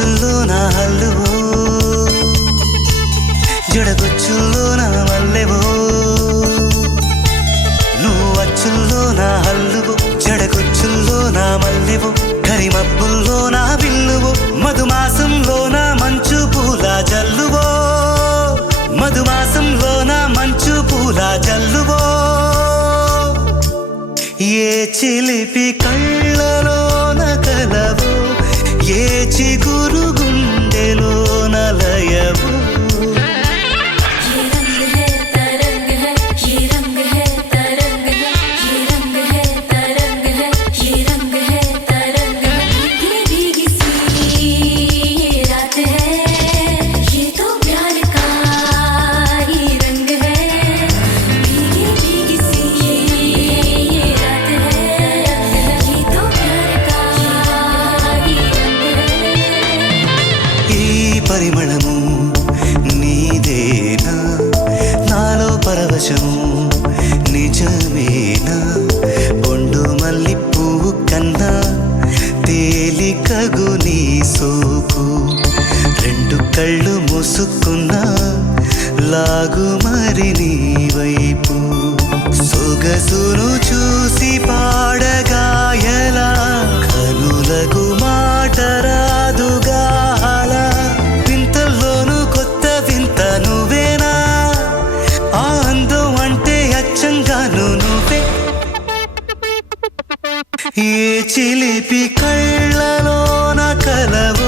జడగొచ్చుల్లో నా హల్లువో జడగొచ్చుల్లో నా మల్లెవో నువ్వు అచ్చుల్లో నా హల్లువో జడగొచ్చుల్లో నా మల్లెవో కరిమబ్బుల్లో నా విల్లువో మధుమాసంలో నా మంచు పూల జల్లువో మధుమాసంలో నా మంచు పూల జల్లువో ఏ చిలిపి కళ్ళలోన కలవో ఏ చిగురు గుండెలోన లయవో పరిమళము నీదేనా నాలో పరవశము నిజమేనా బొండు మల్లి పువ్వు కన్నా తేలికగు నీ సోకు రెండు కళ్ళు మూసుకున్నా లాగు మరి నీ వైపు సొగసును చూసి పాడగాయలా కనులకు మాట రాదుగా ఏ చిలిపి కళ్ళలోన కలవ